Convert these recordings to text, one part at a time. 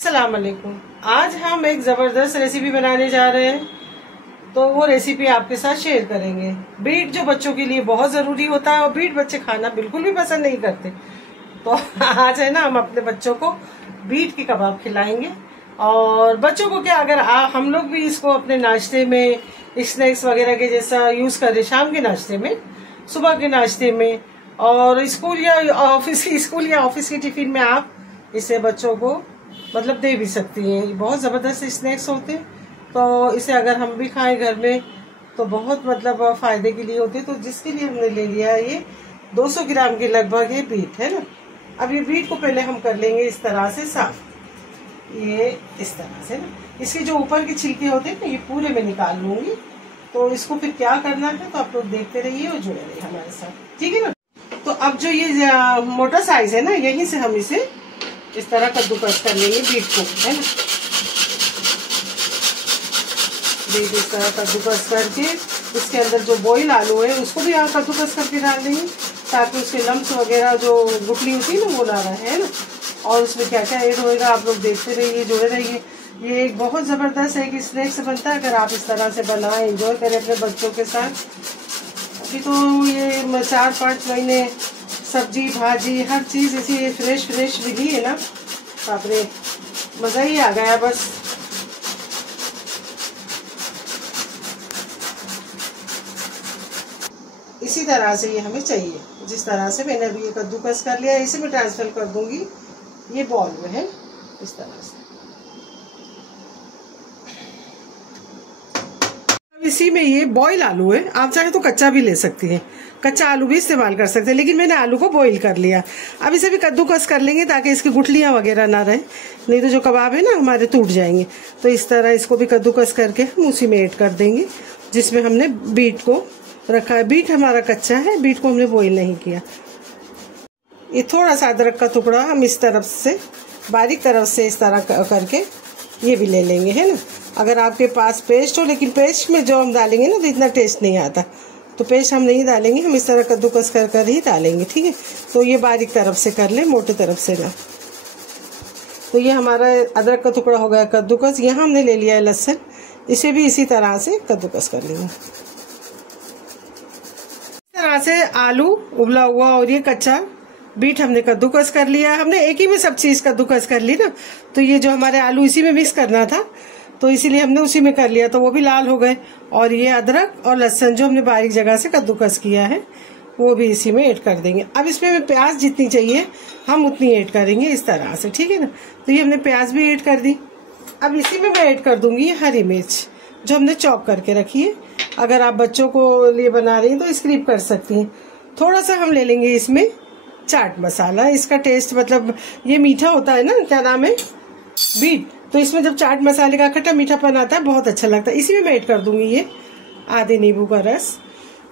अस्सलाम वालेकुम। आज हम एक जबरदस्त रेसिपी बनाने जा रहे हैं, तो वो रेसिपी आपके साथ शेयर करेंगे। बीट जो बच्चों के लिए बहुत जरूरी होता है और बीट बच्चे खाना बिल्कुल भी पसंद नहीं करते, तो आज है ना हम अपने बच्चों को बीट के कबाब खिलाएंगे। और बच्चों को क्या, अगर हम लोग भी इसको अपने नाश्ते में स्नैक्स वगैरह के जैसा यूज करें, शाम के नाश्ते में, सुबह के नाश्ते में, और स्कूल या ऑफिस की टिफिन में आप इसे बच्चों को मतलब दे भी सकती हैं। बहुत ज़बरदस्त स्नैक्स होते हैं, तो इसे अगर हम भी खाएं घर में तो बहुत मतलब फ़ायदे के लिए होते हैं। तो जिसके लिए हमने ले लिया है ये 200 ग्राम के लगभग ये बीट है ना। अब ये बीट को पहले हम कर लेंगे इस तरह से साफ, ये इस तरह से ना। इसके जो ऊपर के छिलके होते हैं ना, ये पूरे में निकाल लूंगी। तो इसको फिर क्या करना है तो आप लोग देखते रहिए और जुड़े रहिए हमारे साथ, ठीक है ना। तो अब जो ये मोटा साइज है ना, यहीं से हम इसे इस तरह कद्दूकस कर लेंगे बीट को, है ना। बीट इस तरह कद्दूकस करके इसके अंदर जो बॉईल आलू है उसको भी आप कद्दूकस करके डाल देंगे, ताकि उसके लम्स वगैरह जो गुठली होती है ना वो ना रहे, है ना। और उसमें क्या क्या ऐड होएगा आप लोग देखते रहिए, जुड़े रहिए। ये एक बहुत ज़बरदस्त एक स्नैक्स बनता है, अगर आप इस तरह से बनाएं, एंजॉय करें अपने बच्चों के साथ। अभी तो ये 4-5 महीने सब्जी भाजी हर चीज़ ऐसी फ्रेश मिली है ना, बाप रे मज़ा ही आ गया बस। इसी तरह से ये हमें चाहिए, जिस तरह से मैंने अभी ये कद्दूकस कर लिया है, इसे मैं ट्रांसफर कर दूंगी ये बॉल में, है इस तरह से। इसी में ये बॉईल आलू है, आप चाहे तो कच्चा भी ले सकती हैं, कच्चा आलू भी इस्तेमाल कर सकते हैं, लेकिन मैंने आलू को बॉईल कर लिया। अब इसे भी कद्दूकस कर लेंगे ताकि इसकी गुठलियां वगैरह ना रहे, नहीं तो जो कबाब है ना हमारे टूट जाएंगे। तो इस तरह इसको भी कद्दूकस करके हम उसी में ऐड कर देंगे जिसमें हमने बीट को रखा है। बीट हमारा कच्चा है, बीट को हमने बॉईल नहीं किया। ये थोड़ा सा अदरक का टुकड़ा हम इस तरफ से बारीक तरफ से इस तरह करके ये भी ले लेंगे, है ना। अगर आपके पास पेस्ट हो, लेकिन पेस्ट में जो हम डालेंगे ना तो इतना टेस्ट नहीं आता, तो पेस्ट हम नहीं डालेंगे, हम इस तरह कद्दूकस कर कर ही डालेंगे, ठीक है। तो ये बारीक तरफ से कर ले, मोटे तरफ से ना। तो ये हमारा अदरक का टुकड़ा हो गया कद्दूकस। यहाँ हमने ले लिया है लहसुन, इसे भी इसी तरह से कद्दूकस कर लेंगे। इस तरह से आलू उबला हुआ और ये कच्चा बीट हमने कद्दूकस कर लिया। हमने एक ही में सब चीज कद्दूकस कर ली ना, तो ये जो हमारे आलू इसी में मिक्स करना था, तो इसीलिए हमने उसी में कर लिया, तो वो भी लाल हो गए। और ये अदरक और लहसुन जो हमने बारीक जगह से कद्दूकस किया है वो भी इसी में ऐड कर देंगे। अब इसमें प्याज जितनी चाहिए हम उतनी ऐड करेंगे इस तरह से, ठीक है ना। तो ये हमने प्याज भी ऐड कर दी। अब इसी में मैं ऐड कर दूंगी हरी मिर्च जो हमने चॉप करके रखी है। अगर आप बच्चों को लिए बना रही हैं तो स्किप कर सकती हैं। थोड़ा सा हम ले लेंगे इसमें चाट मसाला, इसका टेस्ट मतलब ये मीठा होता है ना, क्या नाम है, बीट, तो इसमें जब चाट मसाले का खट्टा मीठापन आता है बहुत अच्छा लगता है। इसी में मैं ऐड कर दूंगी ये आधे नींबू का रस।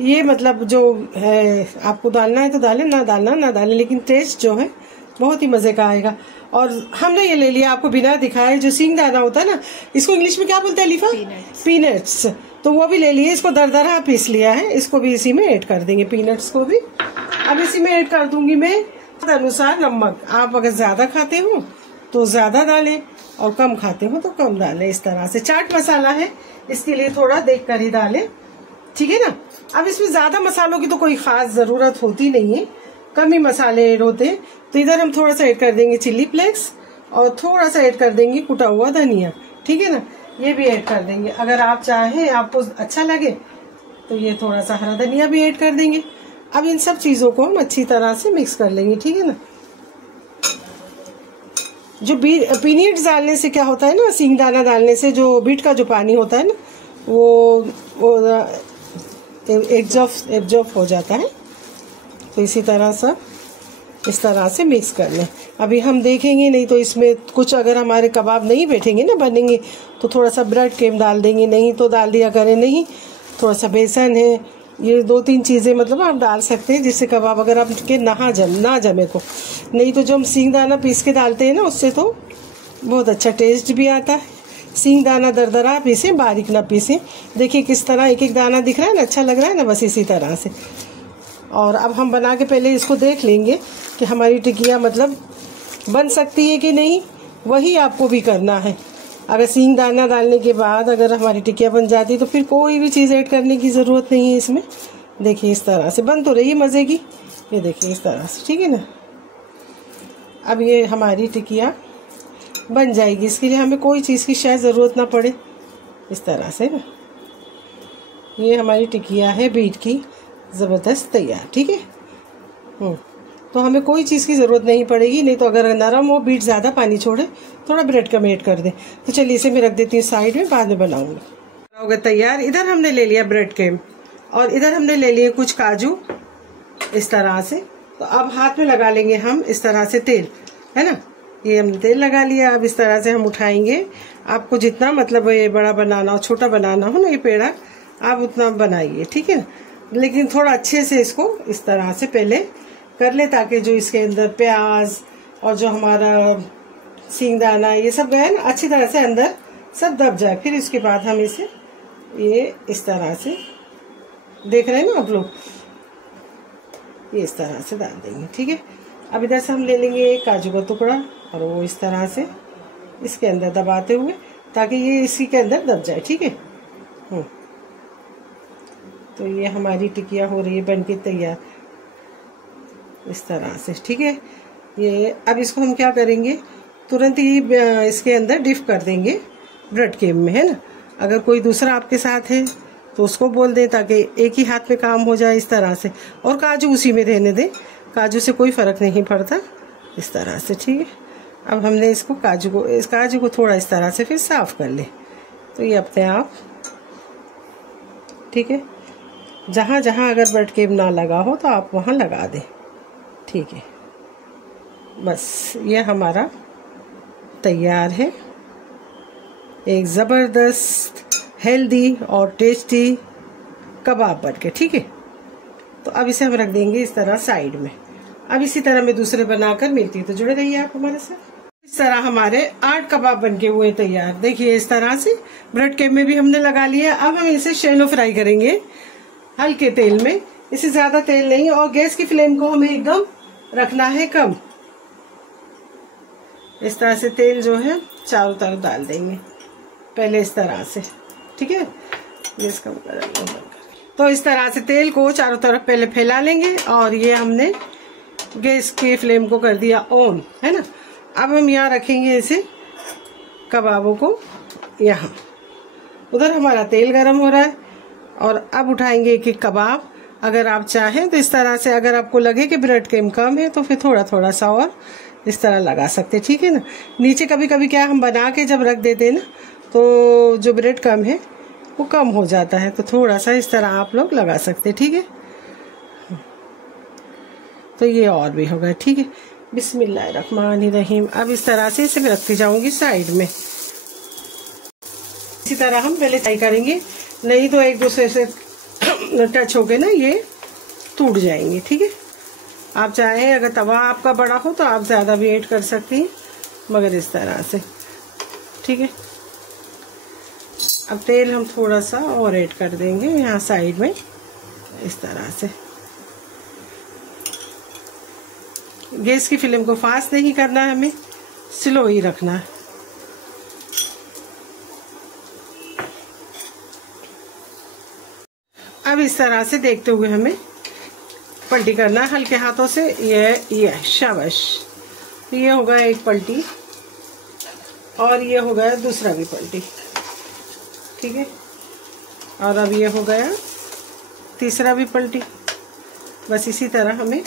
ये मतलब जो है आपको डालना है तो डालें, ना डालना ना डालें, लेकिन टेस्ट जो है बहुत ही मजे का आएगा। और हमने ये ले लिया आपको बिना दिखाए जो सींगदाना होता है ना, इसको इंग्लिश में क्या बोलते हैं लीफा, पीनट्स, तो वो भी ले लिए। इसको दरदरा पीस लिया है, इसको भी इसी में ऐड कर देंगे, पीनट्स को भी। अब इसी में ऐड कर दूंगी मैं अनुसार नमक। आप अगर ज्यादा खाते हो तो ज्यादा डालें और कम खाते हो तो कम डालें। इस तरह से चाट मसाला है, इसके लिए थोड़ा देख कर ही डालें, ठीक है ना। अब इसमें ज्यादा मसालों की तो कोई खास जरूरत होती नहीं है, कम ही मसाले ऐड होते हैं। तो इधर हम थोड़ा सा ऐड कर देंगे चिल्ली फ्लेक्स और थोड़ा सा ऐड कर देंगे कुटा हुआ धनिया, ठीक है ना। ये भी ऐड कर देंगे। अगर आप चाहें, आपको अच्छा लगे तो ये थोड़ा सा हरा धनिया भी ऐड कर देंगे। अब इन सब चीजों को हम अच्छी तरह से मिक्स कर लेंगे, ठीक है ना। जो पीनट्स डालने से क्या होता है ना, सींगदाना डालने से जो बीट का जो पानी होता है ना वो एब्जॉर्ब हो जाता है। तो इसी तरह से इस तरह से मिक्स कर लें। अभी हम देखेंगे, नहीं तो इसमें कुछ अगर हमारे कबाब नहीं बैठेंगे ना, बनेंगे, तो थोड़ा सा ब्रेड क्रीम डाल देंगे, नहीं तो डाल दिया करें, नहीं थोड़ा सा बेसन है, ये 2-3 चीज़ें मतलब आप डाल सकते हैं, जिससे कबाब अगर आपके ना जमे को, नहीं तो जो हम सींगदाना पीस के डालते हैं ना उससे तो बहुत अच्छा टेस्ट भी आता है। सींगदाना दरदरा पीसें, बारीक ना पीसें। देखिए किस तरह एक एक दाना दिख रहा है ना, अच्छा लग रहा है ना, बस इसी तरह से। और अब हम बना के पहले इसको देख लेंगे कि हमारी टिकिया मतलब बन सकती है कि नहीं। वही आपको भी करना है। अगर सींग दाना डालने के बाद अगर हमारी टिकिया बन जाती तो फिर कोई भी चीज़ ऐड करने की ज़रूरत नहीं है इसमें। देखिए इस तरह से बन तो रही है मज़े की, ये देखिए इस तरह से, ठीक है ना। अब ये हमारी टिकिया बन जाएगी, इसके लिए हमें कोई चीज़ की शायद ज़रूरत ना पड़े। इस तरह से ना ये हमारी टिकिया है बीट की ज़बरदस्त तैयार, ठीक है। तो हमें कोई चीज़ की ज़रूरत नहीं पड़ेगी, नहीं तो अगर नरम हो बीट ज़्यादा पानी छोड़े थोड़ा ब्रेड कम ऐड कर दें। तो चलिए इसे मैं रख देती हूँ साइड में, बाद में बनाऊंगी। हो गया तैयार। इधर हमने ले लिया ब्रेड क्रीम और इधर हमने ले लिए कुछ काजू इस तरह से। तो अब हाथ में लगा लेंगे हम इस तरह से तेल, है ना। ये हमने तेल लगा लिया। अब इस तरह से हम उठाएंगे। आपको जितना मतलब ये बड़ा बनाना हो छोटा बनाना हो ना ये पेड़ा, आप उतना बनाइए, ठीक है। लेकिन थोड़ा अच्छे से इसको इस तरह से पहले कर ले, ताकि जो इसके अंदर प्याज और जो हमारा सींगदाना ये सब है ना अच्छी तरह से अंदर सब दब जाए। फिर इसके बाद हम इसे ये इस तरह से देख रहे हैं ना आप लोग, ये इस तरह से डाल देंगे, ठीक है। अब इधर से हम ले लेंगे एक काजू का टुकड़ा और वो इस तरह से इसके अंदर दबाते हुए, ताकि ये इसी के अंदर दब जाए, ठीक है। तो ये हमारी टिकिया हो रही है बनके तैयार इस तरह से, ठीक है। ये अब इसको हम क्या करेंगे, तुरंत ही इसके अंदर डिप कर देंगे ब्रेड क्रीम में, है ना। अगर कोई दूसरा आपके साथ है तो उसको बोल दें, ताकि एक ही हाथ में काम हो जाए इस तरह से। और काजू उसी में रहने दें, काजू से कोई फ़र्क नहीं पड़ता इस तरह से, ठीक है। अब हमने इसको इस काजू को थोड़ा इस तरह से फिर साफ़ कर ले, तो ये अपने आप, ठीक है। जहाँ जहाँ अगर ब्रेड क्रीम ना लगा हो तो आप वहाँ लगा दें, ठीक है। बस ये हमारा तैयार है, एक ज़बरदस्त हेल्दी और टेस्टी कबाब बन के, ठीक है। तो अब इसे हम रख देंगे इस तरह साइड में। अब इसी तरह मैं दूसरे बनाकर मिलती हूँ, तो जुड़े रहिए आप हमारे साथ। इस तरह हमारे 8 कबाब बन के हुए तैयार। देखिए इस तरह से ब्रेड क्रीम में भी हमने लगा लिया। अब हम इसे शैलो फ्राई करेंगे हल्के तेल में, इसे ज्यादा तेल नहीं। और गैस की फ्लेम को हमें एकदम रखना है कम। इस तरह से तेल जो है चारों तरफ डाल देंगे पहले इस तरह से, ठीक है। गैस कम कर, तो इस तरह से तेल को चारों तरफ पहले फैला लेंगे। और ये हमने गैस की फ्लेम को कर दिया ऑन, है ना। अब हम यहाँ रखेंगे इसे कबाबों को यहाँ। उधर हमारा तेल गरम हो रहा है और अब उठाएंगे एक एक कबाब। अगर आप चाहें तो इस तरह से, अगर आपको लगे कि ब्रेड क्रीम कम है तो फिर थोड़ा थोड़ा सा और इस तरह लगा सकते, ठीक है ना। नीचे कभी कभी क्या हम बना के जब रख देते हैं ना, तो जो ब्रेड कम है वो कम हो जाता है, तो थोड़ा सा इस तरह आप लोग लगा सकते, ठीक है। तो ये और भी होगा, ठीक है। बिस्मिल्लाहिर्रहमानिर्रहीम। अब इस तरह से इसे रखती जाऊंगी साइड में। इसी तरह हम पहले फ्राई करेंगे, नहीं तो एक दूसरे से टच होके ना ये टूट जाएंगे, ठीक है। आप चाहें अगर तवा आपका बड़ा हो तो आप ज़्यादा भी ऐड कर सकती हैं, मगर इस तरह से, ठीक है। अब तेल हम थोड़ा सा और ऐड कर देंगे यहाँ साइड में इस तरह से। गैस की फ्लेम को फास्ट नहीं करना है, हमें स्लो ही रखना है। अब इस तरह से देखते हुए हमें पलटी करना है हल्के हाथों से। ये शाबाश। ये हो गया एक पलटी और ये हो गया दूसरा भी पलटी, ठीक है। और अब ये हो गया तीसरा भी पलटी। बस इसी तरह हमें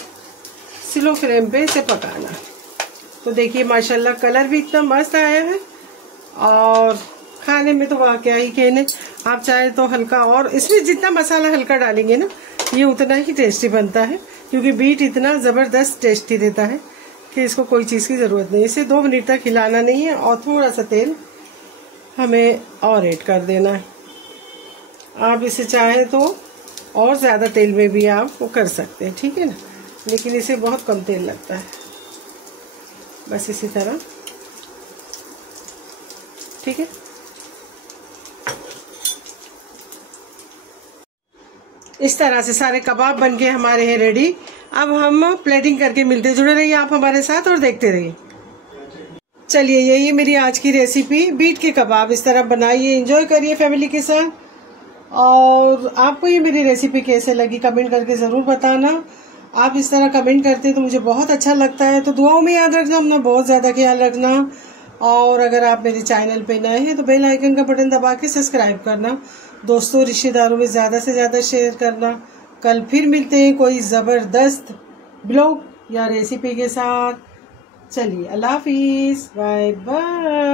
स्लो फ्लेम पे इसे पकाना। तो देखिए माशाल्लाह कलर भी इतना मस्त आया है और खाने में तो वाह क्या ही कहने। आप चाहे तो हल्का, और इसमें जितना मसाला हल्का डालेंगे ना ये उतना ही टेस्टी बनता है, क्योंकि बीट इतना ज़बरदस्त टेस्टी देता है कि इसको कोई चीज़ की ज़रूरत नहीं। इसे 2 मिनट तक हिलाना नहीं है और थोड़ा सा तेल हमें और ऐड कर देना है। आप इसे चाहें तो और ज़्यादा तेल में भी आप वो कर सकते हैं, ठीक है ना, लेकिन इसे बहुत कम तेल लगता है। बस इसी तरह, ठीक है। इस तरह से सारे कबाब बनके हमारे हैं रेडी। अब हम प्लेटिंग करके मिलते, जुड़े रहिए आप हमारे साथ और देखते रहिए। चलिए यही मेरी आज की रेसिपी, बीट के कबाब। इस तरह बनाइए, एंजॉय करिए फैमिली के साथ। और आपको ये मेरी रेसिपी कैसे लगी कमेंट करके ज़रूर बताना। आप इस तरह कमेंट करते हैं तो मुझे बहुत अच्छा लगता है। तो दुआओं में याद रखना, अपना बहुत ज़्यादा ख्याल रखना। और अगर आप मेरे चैनल पे नए हैं तो बेल आइकन का बटन दबा के सब्सक्राइब करना, दोस्तों रिश्तेदारों में ज़्यादा से ज़्यादा शेयर करना। कल फिर मिलते हैं कोई ज़बरदस्त ब्लॉग या रेसिपी के साथ। चलिए अल्लाह हाफिज़, बाय बाय।